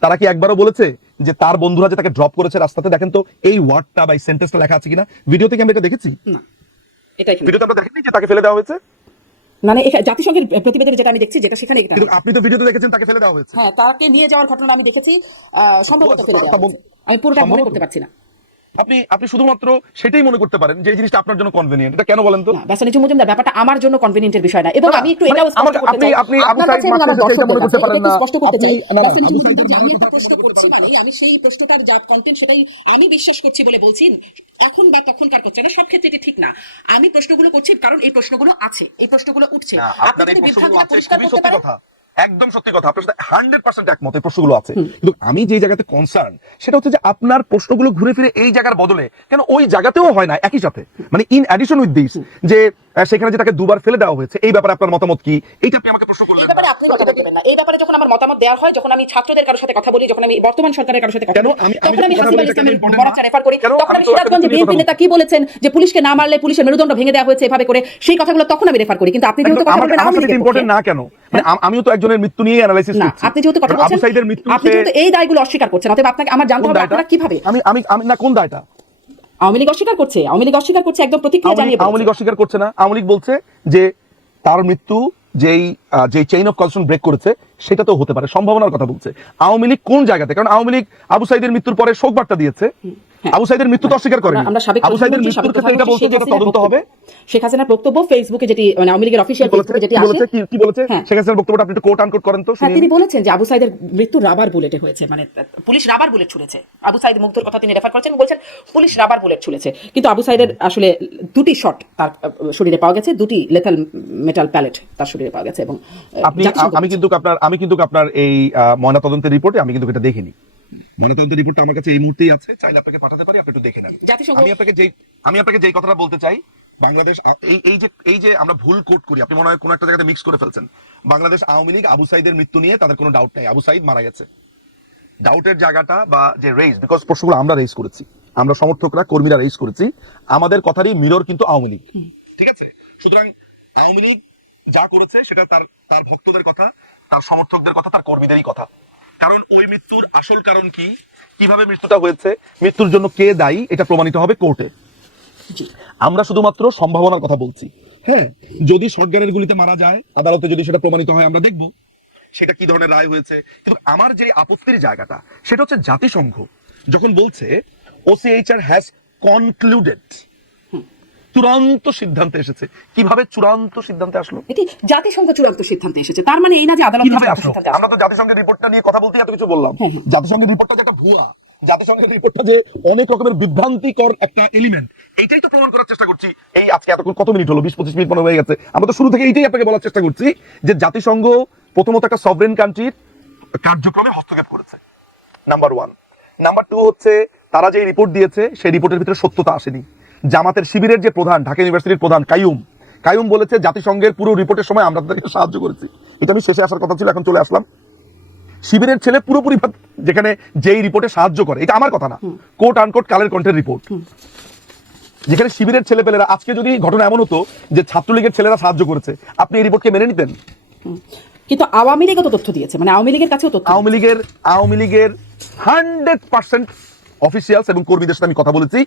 তারা কি একবারও বলেছে যে তার বন্ধুরা যে তাকে ড্রপ করেছে রাস্তাতে? দেখেন তো এই ওয়ার্ডটা বা সেন্টেন্সটা লেখা আছে কিনা? ভিডিওতে কি আমরা এটা দেখেছি? ভিডিওতে আমরা দেখেনি যে তাকে ফেলে দেওয়া হয়েছে? মানে জাতিসংঘের প্রতিবেদনে যেটা আমি দেখছি যেটা সেখানে এটা আপনি তো ভিডিওতে দেখেছেন তাকে ফেলে দেওয়া হয়েছে। হ্যাঁ তাকে নিয়ে যাওয়ার ঘটনা আমি দেখেছি সম্ভবত ফেলে দেওয়া আমি পুরোটা মনে করতে পারছি না। আপনি আপনি শুধুমাত্র সেটাই মনে করতে পারেন যে এই জিনিসটা আপনার জন্য কনভেনিয়েন্ট এটা কেন বলেন তো? না ব্যাসানিজু মজুমদার ব্যাপারটা আমার জন্য কনভেনিয়েন্টের বিষয় না। এবং আমি একটু মানে এটাও স্পষ্ট করতে আপনি- চাই। আপনি মাহমুদকে এটা মনে করতে পারেন না। স্পষ্ট করতে চাই। আপনি- না, না, মজুমদার আমি একটা প্রশ্ন করছি। মানে আমি সেই প্রশ্নটার যা কন্টেন্ট সেটাই আমি বিশ্বাস করছি বলে বলছি। এখন বা তখনকার কথা না সব ক্ষেত্রে এটি ঠিক না। আমি প্রশ্নগুলো করছি কারণ এই প্রশ্নগুলো আছে এই প্রশ্নগুলো উঠছে। আপনি যদি বিভ্রান্তিটা পরিষ্কার করতে পারেন একদম সত্যি কথা আপনার সাথে হান্ড্রেড পার্সেন্ট একমত এই প্রশ্নগুলো আছে। কিন্তু আমি যে জায়গাতে কনসার্ন সেটা হচ্ছে যে আপনার প্রশ্নগুলো ঘুরে ফিরে এই জায়গার বদলে কেন ওই জায়গাতেও হয় না একই সাথে। মানে ইন অ্যাডিশন উইথ দিস যে সেখানে যে তাকে দুবার ফেলে দেওয়া হয়েছে এই ব্যাপারে আপনার মতামত কি? এইটা আপনি আমাকে প্রশ্ন করলেন এই ব্যাপারে আপনি কথা বলবেন না। এই ব্যাপারে যখন আমার মতামত দেওয়া হয় যখন আমি ছাত্রদের কারোর সাথে কথা বলি যখন আমি বর্তমান সরকারের কারোর সাথে কথা বলি আমি- আমি তখন আমি কথা হাসিবুল ইসলামের না। রেফার করি। তখন আমি আমি সিরাজগঞ্জে বিএনপি নেতা কি বলেছেন যে পুলিশকে না মারলে পুলিশের মেরুদণ্ড ভেঙে দেওয়া হয়েছে এভাবে করে? সেই কথাগুলো তখন আমি রেফার করি কিন্তু আপনি যেহেতু কথা বলবেন সাথে ইম্পর্টেন্ট না কেন? মানে আম- আমিও তো একজনের মৃত্যু নিয়ে অ্যানালাইসিস না করছি। আপনি যেহেতু কথা বলছেন আপনি যেহেতু এই দায়গুলো অস্বীকার করছেন অতএব আপনাকে আমার জানতে হবে আপনারা কীভাবে? আমি আমি আমি না কোন দায়টা? আওয়ামী লীগ অস্বীকার করছে আওয়ামী লীগ অস্বীকার করছে একদম প্রতিক্রিয়া জানিয়ে আওয়ামী লীগ অস্বীকার করছে না। আওয়ামী লীগ বলছে যে তার মৃত্যু যেই যে চেইন অফ কনসন ব্রেক করেছে সেটা তো হতে পারে সম্ভাবনার কথা বলছে। আওয়ামী লীগ কোন জায়গাতে? কারণ আওয়ামী লীগ আবু সাইদের মৃত্যুর পরে শোক বার্তা দিয়েছে। আবু সাইদের মৃত্যু তো অস্বীকার করেনি। আমরা- সাবেক আবু সাইদের মৃত্যুর ক্ষেত্রে এটা যে তদন্ত হবে। শেখ হাসিনার বক্তব্য ফেসবুকে যেটি মানে আওয়ামী লীগের ফেসবুকে যেটি কি আসে কি কি বলেছে? হ্যাঁ। শেখ হাসিনার বক্তব্যটা আপনি একটু কোট আনকোট করেন তো হ্যাঁ তিনি বলেছেন যে আবু সাইদের মৃত্যু রাবার বুলেটে হয়েছে। মানে পুলিশ রাবার বুলেট ছুড়েছে। আবু সাইদ মুগ্ধর কথা তিনি রেফার করেছেন বলছেন পুলিশ রাবার বুলেট ছুড়েছে। কিন্তু আবু সাইদের আসলে দুটি শট তার শরীরে পাওয়া গেছে। দুটি লেথাল মেটাল প্যালেট তার শরীরে পাওয়া গেছে এবং আপনি আমি কিন্তু আপনার আমি কিন্তু আপনার এই ময়না তদন্তের রিপোর্টে আমি কিন্তু এটা দেখিনি। ময়না তদন্তের রিপোর্টটা আমার কাছে এই মুহূর্তেই আছে। চাইলে আপনাকে পাঠাতে পারি আপনি একটু দেখে নেন। আমি আপনাকে যেই আমি আপনাকে যেই কথাটা বলতে চাই বাংলাদেশ এই এই যে এই যে আমরা ভুল কোট করি আপনি মনে হয় কোনো একটা জায়গাতে মিক্স করে ফেলছেন। বাংলাদেশ আওয়ামী লীগ আবু সাইদের মৃত্যু নিয়ে তাদের কোনো ডাউট নেই। আবু সাইদ মারা গেছে। ডাউটের জায়গাটা বা যে রেজ বিকজ প্রশ্নগুলো আমরা রেজ করেছি। আমরা সমর্থকরা কর্মীরা রেজ করেছি। আমাদের কথারই মিরর কিন্তু আওয়ামী লীগ। ঠিক আছে? সুতরাং আওয়ামী লীগ যা করেছে সেটা তার তার ভক্তদের কথা তার সমর্থকদের কথা তার কর্মীদেরই কথা। কারণ ওই মৃত্যুর আসল কারণ কি? কীভাবে মৃত্যুটা হয়েছে? মৃত্যুর জন্য কে দায়ী? এটা প্রমাণিত হবে কোর্টে। আমরা শুধুমাত্র সম্ভাবনার কথা বলছি। হ্যাঁ যদি শটগানের গুলিতে মারা যায় আদালতে যদি সেটা প্রমাণিত হয় আমরা দেখব সেটা কি ধরনের রায় হয়েছে। কিন্তু আমার যে আপত্তির জায়গাটা সেটা হচ্ছে জাতিসংঘ। যখন বলছে ওসিএইচআর হ্যাজ কনক্লুডেড চূড়ান্ত সিদ্ধান্তে এসেছে। কীভাবে চূড়ান্ত সিদ্ধান্তে আসলো? এটি জাতিসংঘ চূড়ান্ত সিদ্ধান্তে এসেছে। তার মানে এই না যে আদালত কীভাবে আসলো? আমরা তো জাতিসংঘের রিপোর্টটা নিয়ে কথা বলতে এত কিছু বললাম। হুম, হুম। জাতিসংঘের রিপোর্টটা যে একটা ভুয়া জাতিসংঘের রিপোর্টটা যে অনেক রকমের বিভ্রান্তিকর একটা এলিমেন্ট এইটাই তো প্রমাণ করার চেষ্টা করছি। এই আজকে এতক্ষণ কত মিনিট হলো? বিশ পঁচিশ মিনিট মনে হয়ে গেছে। আমরা তো শুরু থেকে এইটাই আপনাকে বলার চেষ্টা করছি যে জাতিসংঘ প্রথমত একটা সভরেন কান্ট্রির কার্যক্রমে হস্তক্ষেপ করেছে। নাম্বার ওয়ান নাম্বার টু হচ্ছে তারা যে রিপোর্ট দিয়েছে সেই রিপোর্টের ভিতরে সত্যতা আসেনি। জামাতের শিবিরের যে প্রধান ঢাকা ইউনিভার্সিটির প্রধান কাইয়ুম। কাইয়ুম বলেছে জাতিসংঘের পুরো রিপোর্টের সময় আমরা তাদেরকে সাহায্য করেছি। এটা আমি শেষে আসার কথা ছিল এখন চলে আসলাম। শিবিরের ছেলে পুরোপুরি যেখানে যেই রিপোর্টে সাহায্য করে এটা আমার কথা না। কোট আনকোট কালের কণ্ঠের রিপোর্ট। যেখানে শিবিরের ছেলেপেলেরা আজকে যদি ঘটনা এমন হতো যে ছাত্রলীগের ছেলেরা সাহায্য করেছে আপনি এই রিপোর্টকে মেনে নিতেন? কিন্তু আওয়ামী লীগও তো তথ্য দিয়েছে মানে আওয়ামী লীগের কাছেও তথ্য আওয়ামী লীগের আওয়ামী লীগের হান্ড্রেড পার্সেন্ট অফিসিয়ালস এবং কর্মীদের সাথে আমি কথা বলেছি।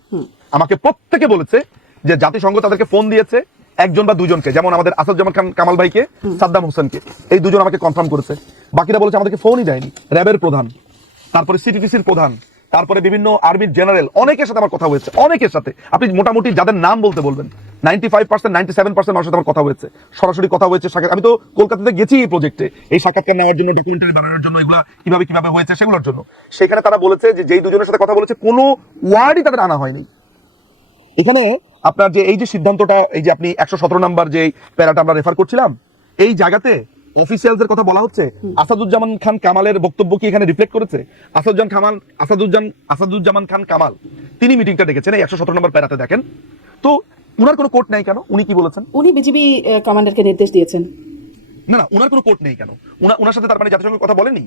আমাকে প্রত্যেকে বলেছে যে জাতিসংঘ তাদেরকে ফোন দিয়েছে একজন বা দুজনকে যেমন আমাদের আসাদুজ্জামান খান কামাল ভাইকে সাদ্দাম হোসেনকে। এই দুজন আমাকে কনফার্ম করেছে। বাকিরা বলেছে আমাদেরকে ফোনই দেয়নি। র্যাবের প্রধান তারপরে সিটিটিসির প্রধান তারপরে বিভিন্ন আর্মির জেনারেল অনেকের সাথে আমার কথা হয়েছে। অনেকের সাথে। আপনি মোটামুটি যাদের নাম বলতে বলবেন ninety five percent ninety seven percent মানুষের আমার কথা হয়েছে। সরাসরি কথা হয়েছে সাক্ষাৎ আমি তো কলকাতাতে গেছি এই প্রজেক্টে এই সাক্ষাৎকার নেওয়ার জন্য ডকুমেন্টারি বানানোর জন্য এগুলা কীভাবে কীভাবে হয়েছে সেগুলোর জন্য। সেখানে তারা বলেছে যে যেই দুজনের সাথে কথা বলেছে কোনো ওয়ার্ডই তাদের আনা হয়নি। এখানে আপনার যে এই যে সিদ্ধান্তটা এই যে আপনি একশো সতেরো নাম্বার যে প্যারাটা আমরা রেফার করছিলাম এই জায়গাতে অফিসিয়ালদের কথা বলা হচ্ছে। আসাদুজ্জামান খান কামালের বক্তব্য কি এখানে রিফ্লেক্ট করেছে? আসাদুজ্জামান কামাল আসাদুজ্জামান আসাদুজ্জামান খান কামাল তিনি মিটিংটা ডেকেছেন এই একশো সতেরো নম্বর প্যারাতে দেখেন। তো উনার কোনো কোর্ট নেই কেন? উনি কি বলেছেন? উনি বিজিবি কমান্ডারকে নির্দেশ দিয়েছেন। না না উনার কোনো কোর্ট নেই কেন? উনা উনার সাথে তার মানে জাতিসংঘের কথা বলেনি?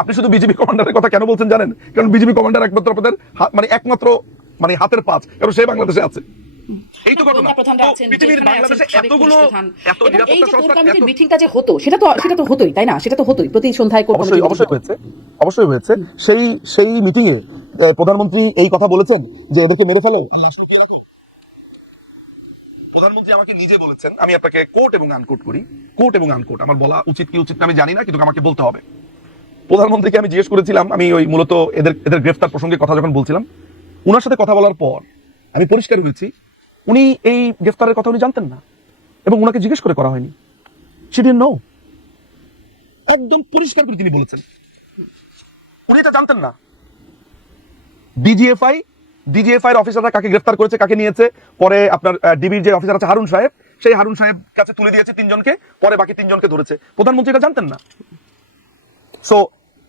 আপনি শুধু বিজেপি কমান্ডারের কথা কেন বলছেন জানেন? কারণ বিজেপি কমান্ডার একমাত্র আপনাদের মানে একমাত্র মানে হাতের পাঁচ এবং সে বাংলাদেশে আছে। এই তো ঘটনা। গোয়েন্দা প্রধানরা তো আছেন, পৃথিবীর বাংলাদেশে এতগুলো এত নিরাপত্তা সংস্থা মিটিংটা যে হতো সেটা তো সেটা তো হতোই তাই না? সেটা তো হতোই। প্রতি সন্ধ্যায় অবশ্যই অবশ্যই হয়েছে। অবশ্যই হয়েছে। সেই সেই মিটিং এ প্রধানমন্ত্রী এই কথা বলেছেন যে এদেরকে মেরে ফেলো। আল্লাহ রাখো প্রধানমন্ত্রী আমাকে নিজে বলেছেন, আমি আপনাকে কোট এবং আনকোট করি। কোট এবং আনকোট আমার বলা উচিত কি উচিত আমি জানি না, কিন্তু আমাকে বলতে হবে। প্রধানমন্ত্রীকে আমি জিজ্ঞেস করেছিলাম, আমি ওই মূলত এদের এদের গ্রেফতার প্রসঙ্গে কথা যখন বলছিলাম ওনার সাথে কথা বলার পর আমি পরিষ্কার হয়েছি, উনি এই গ্রেফতারের কথা উনি জানতেন না, এবং ওনাকে জিজ্ঞেস করে করা হয়নি। সেটি নো একদম পরিষ্কার করে তিনি বলেছেন। উনি এটা জানতেন না। ডিজিএফআই ডিজিএফআই এর অফিসাররা কাকে গ্রেফতার করেছে কাকে নিয়েছে পরে আপনার ডিবির যে অফিসার আছে হারুন সাহেব সেই হারুন সাহেব কাছে তুলে দিয়েছে তিনজনকে পরে বাকি তিনজনকে ধরেছে। প্রধানমন্ত্রী এটা জানতেন না? সো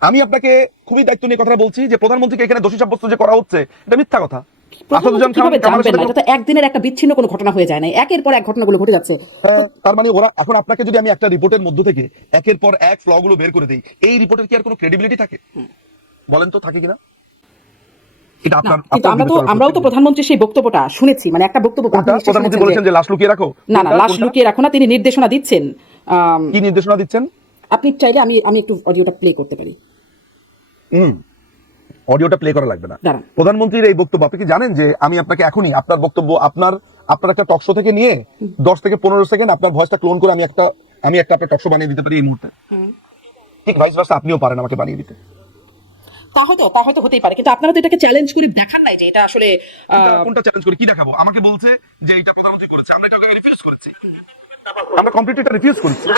আমি আপনাকে খুবই দায়িত্ব নিয়ে কথাটা বলছি যে প্রধানমন্ত্রীকে এখানে দোষী সাব্যস্ত যে করা হচ্ছে এটা মিথ্যা কথা। একদিনের একটা বিচ্ছিন্ন কোনো ঘটনা হয়ে যায় না একের পর এক ঘটনাগুলো ঘটে যাচ্ছে। তার মানে ওরা এখন আপনাকে যদি আমি একটা রিপোর্টের মধ্য থেকে একের পর এক ফ্লগুলো বের করে দিই এই রিপোর্টের কি আর কোনো ক্রেডিবিলিটি থাকে? বলেন তো থাকে কিনা? এটা আপনার আমরা তো আমরাও তো প্রধানমন্ত্রী সেই বক্তব্যটা শুনেছি মানে একটা বক্তব্য আপনি প্রধানমন্ত্রী বলেছেন যে- যে লাশ লুকিয়ে রাখো। না না লাশ লুকিয়ে রাখো না তিনি নির্দেশনা দিচ্ছেন। কি নির্দেশনা দিচ্ছেন? আপনি চাইলে আমি আমি একটু অডিওটা প্লে করতে পারি। হুম। অডিওটা প্লে করা লাগবে না। প্রধানমন্ত্রীর এই বক্তব্য আপনি কি জানেন যে আমি আপনাকে এখনই আপনার বক্তব্য আপনার আপনার একটা টকশো থেকে নিয়ে দশ থেকে পনেরো সেকেন্ড আপনার ভয়েসটা ক্লোন করে আমি একটা আমি একটা আপনার টকশো বানিয়ে দিতে পারি এই মুহূর্তে। ঠিক ভাইস ভার্সা আপনিও পারেন আমাকে বানিয়ে দিতে। তা হয়তো তা হয়তো হতেই পারে। কিন্তু আপনারা তো এটাকে চ্যালেঞ্জ করে দেখান নাই যে এটা আসলে কোনটা- চ্যালেঞ্জ করে কি দেখাবো? আমাকে বলছে যে এটা প্রধানমন্ত্রী করেছে আমরা এটাকে রিফিউজ করেছি। আমরা কমপ্লিট এটা রিফিউজ করেছি।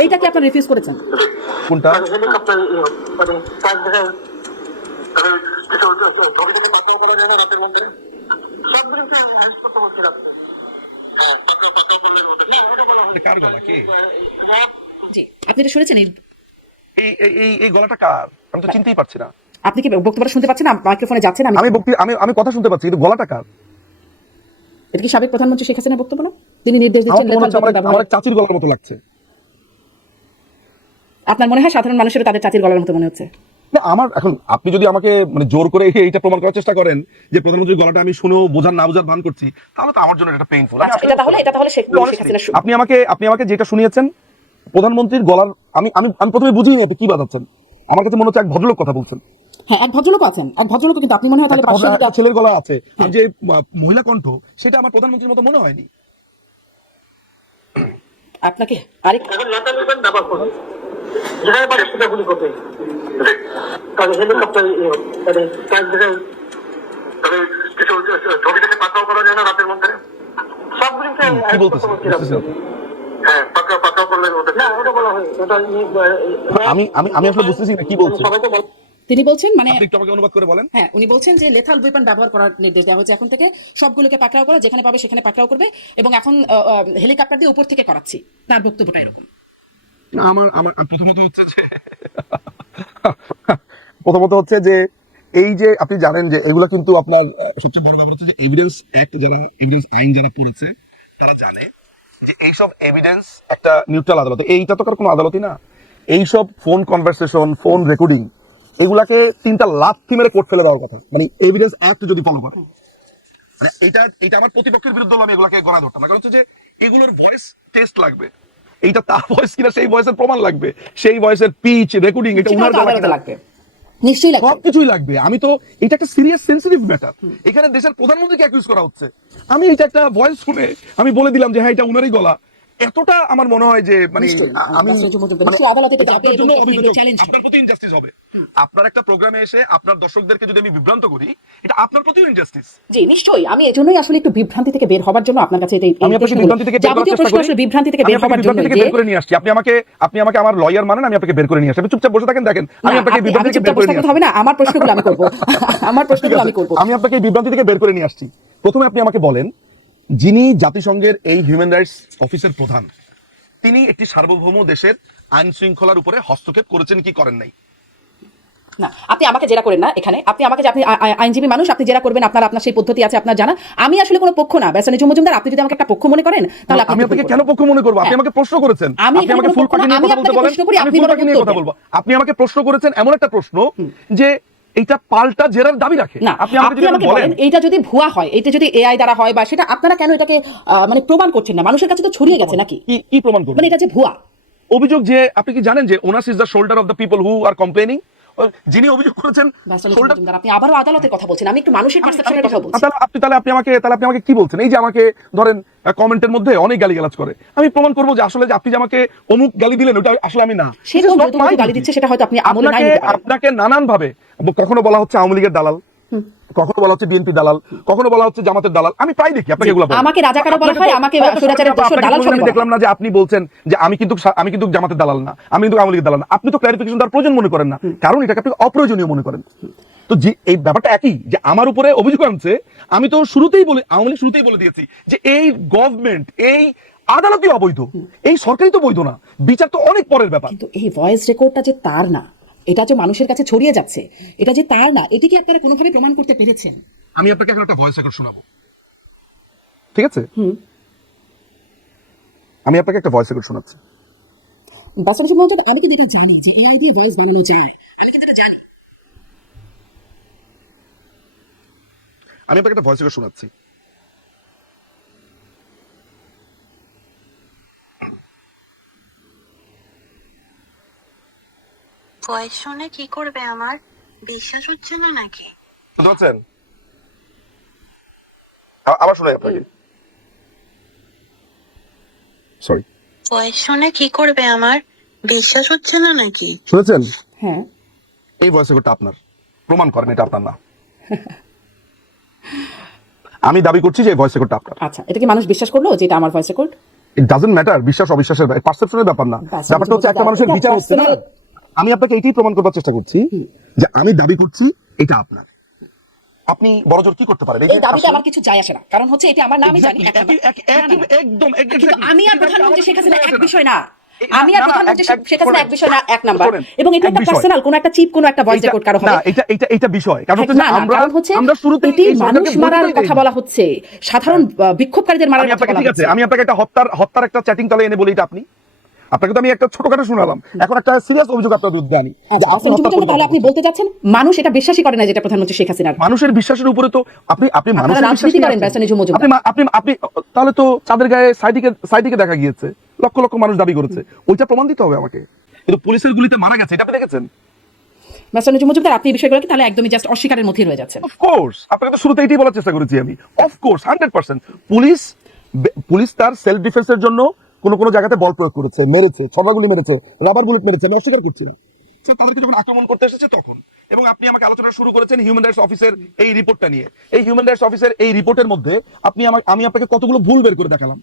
এইটাকে আপনারা রিফিউজ করেছেন? কোনটা? হ্যাঁ হয় কে? আপনি এটা শুনেছেন এই? এই এই- এই এই গলাটা কার? আমি তো চিনতেই পারছি না। আপনি কি বক্তব্যটা শুনতে পাচ্ছেন? মাইক্রোফোনে যাচ্ছেন আমি আমি বক্তি আমি আমি কথা শুনতে পাচ্ছি কিন্তু গলাটা কার? এটা কি সাবেক প্রধানমন্ত্রী শেখ হাসিনার বক্তব্য না? তিনি নির্দেশ দিচ্ছেন আমার চাচির গলার মতো লাগছে। আপনার মনে হয় সাধারণ মানুষেরও তাদের চাচির গলার মতো মনে হচ্ছে? না আমার এখন আপনি যদি আমাকে মানে জোর করে এইটা প্রমাণ করার চেষ্টা করেন যে প্রধানমন্ত্রীর গলাটা আমি শুনেও বোঝার না বোঝার ভান করছি তাহলে তো আমার জন্য এটা পেইনফুল আচ্ছা এটা তাহলে এটা তাহলে শেখ হাসিনার আপনি আমাকে আপনি আমাকে যেটা শুনিয়েছেন প্রধানমন্ত্রীর গলার আমি আমি আমি প্রথমে বুঝিনি আপনি কি বাজাচ্ছেন আমার কাছে মনে হচ্ছে এক ভদ্রলোক কথা বলছেন। হ্যাঁ এক ভদ্রলোক আছেন এক ভদ্রলোক কিন্তু আপনি মনে হয় তাহলে পাশে একটা ছেলের গলা আছে। আর যে মহিলা কণ্ঠ সেটা আমার প্রধানমন্ত্রীর মতো মনে হয়নি। আপনাকে আরেক যেখানে পারে সেটা গুলি করবে হেলিকপ্টার মানে কাজ দেখা তবে কিছু ধরে থেকে পাকাও করা যায় না রাতের মধ্যে। সবগুলি কি বলতেছেন? হ্যাঁ পাকা পাকাও করলে ওটা না ওটা বলা হয় ওটা আমি আমি আমি আসলে বুঝতেছি না কি বলছেন সবাই তো বলে তিনি বলছেন মানে আপনি একটু আমাকে অনুবাদ করে বলেন। হ্যাঁ উনি বলছেন যে লেথাল ওয়েপন ব্যবহার করার নির্দেশ দেওয়া হয়েছে। এখন থেকে সবগুলোকে পাকড়াও করা যেখানে পাবে সেখানে পাকড়াও করবে এবং এখন হেলিকপ্টার দিয়ে উপর থেকে করাচ্ছি। তার বক্তব্যটা এরকম। আমার আমার প্রথমত হচ্ছে যে প্রথমত হচ্ছে যে এই যে আপনি জানেন যে এগুলো কিন্তু আপনার সবচেয়ে বড় ব্যাপার হচ্ছে যে এভিডেন্স অ্যাক্ট যারা এভিডেন্স আইন যারা পড়েছে তারা জানে যে এইসব এভিডেন্স একটা নিউট্রাল আদালত। এইটা তো কার কোনো আদালতই না। এইসব ফোন কনভারসেশন ফোন রেকর্ডিং এগুলাকে তিনটা লাথি মেরে কোর্ট ফেলে দেওয়ার কথা। মানে এভিডেন্স অ্যাক্ট যদি ফলো করে। মানে এটা এটা আমার প্রতিপক্ষের বিরুদ্ধে আমি এগুলাকে গণা ধরতাম। কারণ হচ্ছে যে এগুলোর ভয়েস টেস্ট লাগবে। এইটা তার ভয়েস কিনা সেই ভয়েসের প্রমাণ লাগবে। সেই ভয়েসের পিচ রেকর্ডিং এটা উনার। লাগবে। নিশ্চয়ই লাগবে। সবকিছুই লাগবে। আমি তো এটা একটা সিরিয়াস সেন্সিটিভ ম্যাটার এখানে দেশের প্রধানমন্ত্রীকে অ্যাকিউজ করা হচ্ছে। আমি এটা একটা ভয়েস শুনে আমি বলে দিলাম যে হ্যাঁ এটা উনারই গলা। এতটা আমার মনে হয় যে মানে আমি মানে এটা যাবে আপনার আপনার প্রতি ইনজাস্টিস হবে। আপনার একটা প্রোগ্রামে এসে আপনার দর্শকদেরকে যদি আমি বিভ্রান্ত করি এটা আপনার প্রতিও ইনজাস্টিস জি নিশ্চয়ই। আমি এজন্যই আসলে একটু বিভ্রান্তি থেকে বের হবার জন্য আপনার কাছে এই আমি আপনাকে বিভ্রান্তি থেকে বের করার চেষ্টা করি। বিভ্রান্তি থেকে বের হবার জন্য বিভ্রান্তি বের করে নিয়ে আসছি। আপনি আমাকে আপনি আমাকে আমার লয়ার মানেন আমি আপনাকে বের করে নিয়ে আসছি। আপনি চুপচাপ বসে থাকেন দেখেন। আমি আপনাকে বিভ্রান্তি থেকে বের করে নিয়ে হবে না আমার প্রশ্নগুলো আমি করব। আমার প্রশ্নগুলো। আমি করব। আমি আপনাকে বিভ্রান্তি থেকে বের করে নিয়ে আসছি। প্রথমে আপনি আমাকে বলেন যিনি জাতিসংঘের এই হিউম্যান রাইটস অফিসের প্রধান তিনি একটি সার্বভৌম দেশের আইন শৃঙ্খলার উপরে হস্তক্ষেপ করেছেন কি করেন নাই? না আপনি আমাকে জেরা করেন না এখানে। আপনি আমাকে আপনি আইনজীবী মানুষ আপনি জেরা করবেন আপনার আপনার সেই পদ্ধতি আছে আপনার জানা। আমি আসলে কোনো পক্ষ না। বেসানি মজুমদার আপনি যদি আমাকে একটা পক্ষ মনে করেন তাহলে আপনি আমি আপনাকে কেন পক্ষ মনে করব? আপনি হ্যাঁ। আমাকে প্রশ্ন করেছেন। আমি আমাকে ফুল পাখি নিয়ে কথা বলতে বলেন আমি ফুল পাখি নিয়ে কথা বলব। আপনি আমাকে প্রশ্ন করেছেন এমন একটা প্রশ্ন যে এইটা পাল্টা জেরার দাবি রাখে। না আপনি আমাকে যদি বলেন। এইটা যদি ভুয়া হয় এটা যদি এআই দ্বারা হয় বা সেটা আপনারা কেন এটাকে মানে প্রমাণ করছেন না? মানুষের কাছে তো ছড়িয়ে গেছে নাকি? কি কি প্রমাণ করবেন? মানে এটা যে ভুয়া। অভিযোগ যে আপনি কি জানেন যে onus is the shoulder of the people who are complaining যিনি অভিযোগ করেছেন আপনি আবারও আদালতের কথা বলছেন আমি একটু মানুষের পার্সেপশনের কথা বলছি। তাহলে আপনি তাহলে আপনি আমাকে তাহলে আপনি আমাকে কি বলছেন? এই যে আমাকে ধরেন কমেন্টের মধ্যে অনেক গালিগালাজ করে। আমি প্রমাণ করব যে আসলে যে আপনি যে আমাকে অমুক গালি দিলেন ওটা আসলে আমি না। গালি দিচ্ছে সেটা হয়তো আপনি আপনাকে নানান ভাবে কখনো বলা হচ্ছে আওয়ামী লীগের দালাল। কখনো বলা হচ্ছে বিএনপি দালাল কখনো বলা হচ্ছে জামাতের দালাল আমি প্রায় দেখি আপনাকে এগুলো। আমাকে রাজাকারও বলা হয়, আমাকে স্বৈরাচারের দোষর দালাল বলা। দেখলাম না যে আপনি বলছেন যে আমি কিন্তু আমি কিন্তু জামাতের দালাল না আমি কিন্তু আওয়ামী লীগের দালাল না। আপনি তো ক্লারিফিকেশন তার প্রয়োজন মনে করেন না। কারণ এটাকে আপনি অপ্রয়োজনীয় মনে করেন। তো যে এই ব্যাপারটা একই যে আমার উপরে অভিযোগ আনছে আমি তো শুরুতেই বলে আওয়ামী লীগ শুরুতেই বলে দিয়েছি যে এই গভর্নমেন্ট এই আদালতই অবৈধ। এই সরকারই তো বৈধ না। বিচার তো অনেক পরের ব্যাপার। কিন্তু এই ভয়েস রেকর্ডটা যে তার না এটা যে মানুষের কাছে ছড়িয়ে যাচ্ছে এটা যে তার না এটিকে আপনারা কোনোভাবে প্রমাণ করতে পেরেছেন? আমি আপনাকে এখন একটা ভয়েস রেকর্ড শোনাবো। ঠিক আছে? হুম। আমি আপনাকে একটা ভয়েস রেকর্ড শোনাচ্ছি। বাস্তব মহোদয় আমি কিন্তু এটা জানি যে এআই দিয়ে ভয়েস বানানো যায় আমি কিন্তু এটা জানি। আমি আপনাকে একটা ভয়েস রেকর্ড শোনাচ্ছি। ভয়েস শুনে কি করবে আমার? বিশ্বাস হচ্ছে না নাকি? আবার শোনাই আপনাকে। সরি ভয়েস শুনে কি করবে আমার? বিশ্বাস হচ্ছে না নাকি? শুনেছেন? হ্যাঁ। এই ভয়েস রেকর্ডটা আপনার। প্রমাণ করেন এটা আপনার না। আমি দাবি করছি যে এই ভয়েস রেকর্ডটা আপনার। আচ্ছা এটা কি মানুষ বিশ্বাস করল যে এটা আমার voice record it doesn't matter বিশ্বাস অবিশ্বাসের পারসেপশনের ব্যাপার না। ব্যাপারটা হচ্ছে একটা মানুষের বিচার হচ্ছে না। আমি আপনাকে এটাই প্রমাণ করবার চেষ্টা করছি যে আমি দাবি করছি এটা আপনার। আপনি বড়জোর কি করতে পারেন? এই দাবিতে আমার কিছু যায় আসে না। কারণ হচ্ছে এটা আমার না আমি জানি Exactly, এক নাম্বার। একই- একই- না, না, একই- না। একদম আমি আর প্রধানমন্ত্রী শেখ হাসিনা এক বিষয় না। আমি আর না, প্রধানমন্ত্রী শেখ হাসিনা এক বিষয় না এক নাম্বার। এবং এটা একটা পার্সোনাল কোন একটা চিপ কোন একটা ভয়েস রেকর্ড কারও না হবে এটা এটা এটা বিষয়। কারণ হচ্ছে না, যে না, আমরা হচ্ছে আমরা শুরুতেই এটি এই মানুষ মারার কথা বলা হচ্ছে। সাধারণ আহ, বিক্ষোভকারীদের মারার কথা ঠিক আছে হচ্ছে। আমি আপনাকে একটা হত্যার হত্যার একটা চ্যাটিং তলে এনে বলি এটা আপনি। আপনাকে তো আমি একটা ছোটখাটো শুনালাম। এখন একটা সিরিয়াস অভিযোগ আপনার বিরুদ্ধে আনি আচ্ছা, কি তাহলে আপনি বলতে চাচ্ছেন মানুষ এটা বিশ্বাসই করে না যেটা প্রধানমন্ত্রী শেখ হাসিনার। মানুষের বিশ্বাসের উপরে তো আপনি আপনি মানুষের বিশ্বাস করেন। আপনি আপনি আপনি তাহলে তো চাঁদের গায়ে সাইডিকে সাইডিকে দেখা গিয়েছে। লক্ষ লক্ষ মানুষ দাবি করেছে। ওইটা প্রমাণ দিতে হবে আমাকে। কিন্তু পুলিশের গুলিতে মারা গেছে এটা আপনি দেখেছেন? ব্যাসানি মজুমদার আপনি এই বিষয়গুলোকে তাহলে একদমই জাস্ট অস্বীকারের মধ্যেই রয়ে যাচ্ছেন। অফকোর্স আপনাকে তো শুরুতে এটাই বলার চেষ্টা করেছি আমি। Of course hundred percent police police তার সেলফ ডিফেন্সের জন্য কোন কোন জায়গাতে বল প্রয়োগ করেছে, মেরেছে ছবাগুলি মেরেছে রাবার বুলেট মেরেছে, আমি অস্বীকার করছি না। তাদেরকে যখন আক্রমণ করতে এসেছে তখন, এবং আপনি আমাকে আলোচনা শুরু করেছেন হিউম্যান রাইটস অফিসের এই রিপোর্টটা নিয়ে এই হিউম্যান রাইটস অফিসের এই রিপোর্টের মধ্যে আপনি আমাকে, আমি আপনাকে কতগুলো ভুল বের করে দেখালাম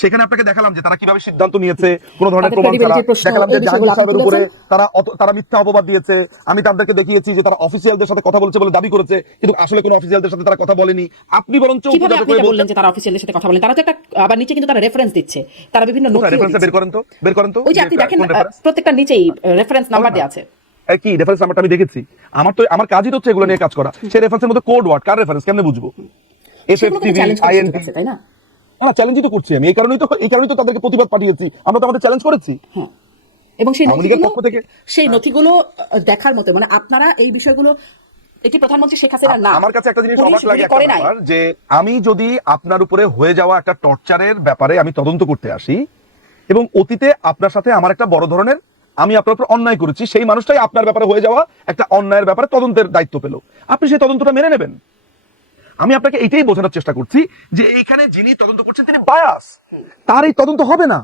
সেখানে আপনাকে দেখালাম যে তারা কীভাবে সিদ্ধান্ত নিয়েছে কোন ধরনের প্রমাণ ছাড়া। দেখালাম যে জাহাঙ্গীর সাহেবের উপরে তারা তারা মিথ্যা অপবাদ দিয়েছে। আমি তাদেরকে দেখিয়েছি যে তারা অফিসিয়ালদের সাথে কথা বলেছে বলে দাবি করেছে কিন্তু আসলে কোনো অফিসিয়ালদের সাথে তারা কথা বলেনি। আপনি বরঞ্চ কীভাবে আপনি বললেন যে তারা অফিসিয়ালদের সাথে কথা বলেন? তারা তো একটা আবার নিচে কিন্তু তারা রেফারেন্স দিচ্ছে। তারা বিভিন্ন কোথায় নথিও রেফারেন্সটা বের করেন তো? বের করেন তো? ওই যে আপনি দেখেন? প্রত্যেকটা নিচেই রেফারেন্স নাম্বার দেওয়া আছে। কি রেফারেন্স নাম্বারটা আমি দেখেছি? আমার তো আমার কাজই তো হচ্ছে এগুলো নিয়ে কাজ করা। সেই রেফারেন্সের মধ্যে কোড ওয়ার্ড কার রেফারেন্স কেমনে বুঝব? এফ এফ সেগুলো তো টিভি চ্যালেঞ্জ করছে আইএনটি কাছে, তাই না? না চ্যালেঞ্জই তো করছি আমি। এই কারণেই তো এই কারণেই তো তাদেরকে প্রতিবাদ পাঠিয়েছি। আমরা তো আমাদের চ্যালেঞ্জ করেছি। হ্যাঁ। এবং সেই নথিগুলো সেই নথিগুলো দেখার মতো মানে আপনারা এই বিষয়গুলো এটি প্রধানমন্ত্রী শেখ হাসিনা না। আমার কাছে একটা জিনিস অবাক লাগে ব্যাপার যে আমি যদি আপনার উপরে হয়ে যাওয়া একটা টর্চারের ব্যাপারে আমি তদন্ত করতে আসি এবং অতীতে আপনার সাথে আমার একটা বড় ধরনের আমি আপনার উপর অন্যায় করেছি সেই মানুষটাই আপনার ব্যাপারে হয়ে যাওয়া একটা অন্যায়ের ব্যাপারে তদন্তের দায়িত্ব পেল। আপনি সেই তদন্তটা মেনে নেবেন? আমি আপনাকে এটাই বোঝানোর চেষ্টা করছি যে এইখানে যিনি তদন্ত করছেন তিনি বায়াস তার এই তদন্ত হবে না।